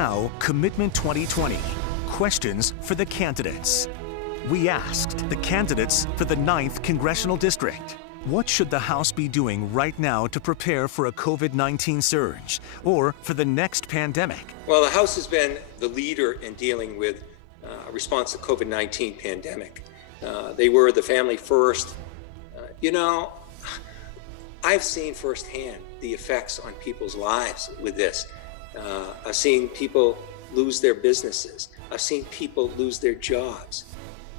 Now, Commitment 2020, questions for the candidates. We asked the candidates for the 9th Congressional District, what should the House be doing right now to prepare for a COVID-19 surge or for the next pandemic? Well, the House has been the leader in dealing with a response to COVID-19 pandemic. They were the family first. I've seen firsthand the effects on people's lives with this. I've seen people lose their businesses. I've seen people lose their jobs.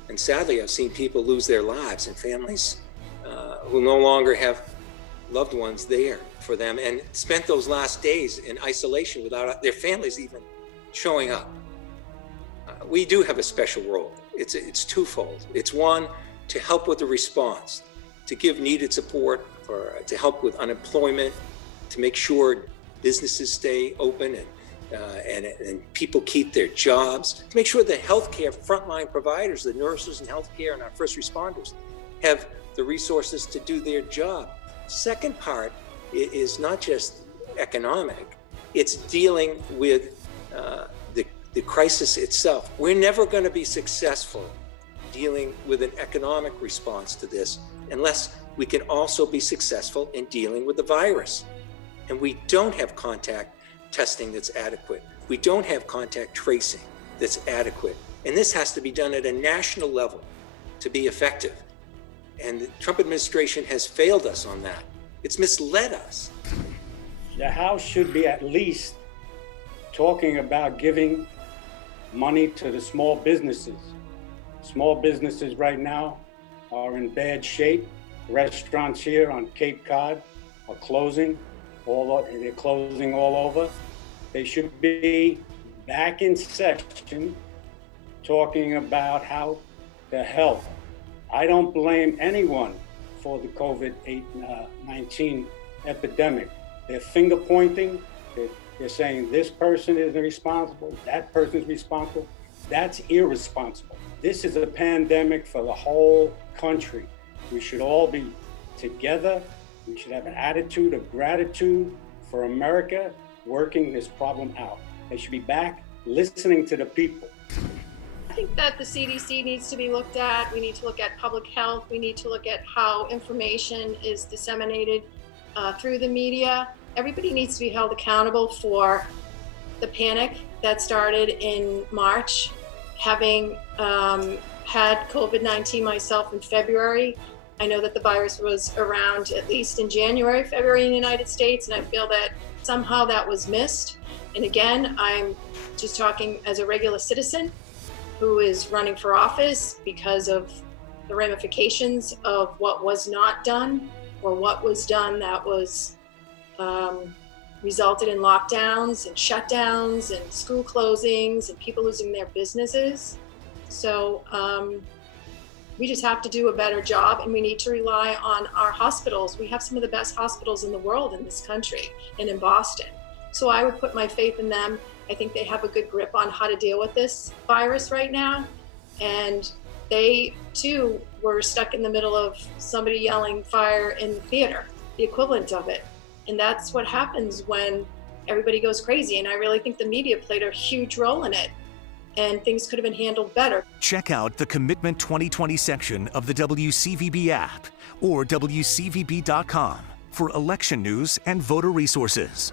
And sadly, I've seen people lose their lives and families who no longer have loved ones there for them and spent those last days in isolation without their families even showing up. We do have a special role. It's twofold. It's one, to help with the response, to give needed support, to help with unemployment, to make sure businesses stay open and people keep their jobs, to make sure the healthcare frontline providers, the nurses and healthcare and our first responders have the resources to do their job. Second part is not just economic, it's dealing with the crisis itself. We're never going to be successful dealing with an economic response to this unless we can also be successful in dealing with the virus. And we don't have contact testing that's adequate. We don't have contact tracing that's adequate. And this has to be done at a national level to be effective. And the Trump administration has failed us on that. It's misled us. The House should be at least talking about giving money to the small businesses. Small businesses right now are in bad shape. Restaurants here on Cape Cod are closing. They're closing all over. They should be back in session talking about how the health. I don't blame anyone for the COVID-19 epidemic. They're finger pointing. They're saying this person is responsible, that person's responsible. That's irresponsible. This is a pandemic for the whole country. We should all be together. We should have an attitude of gratitude for America working this problem out. They should be back listening to the people. I think that the CDC needs to be looked at. We need to look at public health. We need to look at how information is disseminated through the media. Everybody needs to be held accountable for the panic that started in March. Having had COVID-19 myself in February, I know that the virus was around at least in January, February in the United States, and I feel that somehow that was missed. And again, I'm just talking as a regular citizen who is running for office because of the ramifications of what was not done or what was done that was resulted in lockdowns and shutdowns and school closings and people losing their businesses. So we just have to do a better job, and we need to rely on our hospitals. We have some of the best hospitals in the world in this country and in Boston. So I would put my faith in them. I think they have a good grip on how to deal with this virus right now. And they too were stuck in the middle of somebody yelling fire in the theater, the equivalent of it. And that's what happens when everybody goes crazy. And I really think the media played a huge role in it. And things could have been handled better. Check out the Commitment 2020 section of the WCVB app or WCVB.com for election news and voter resources.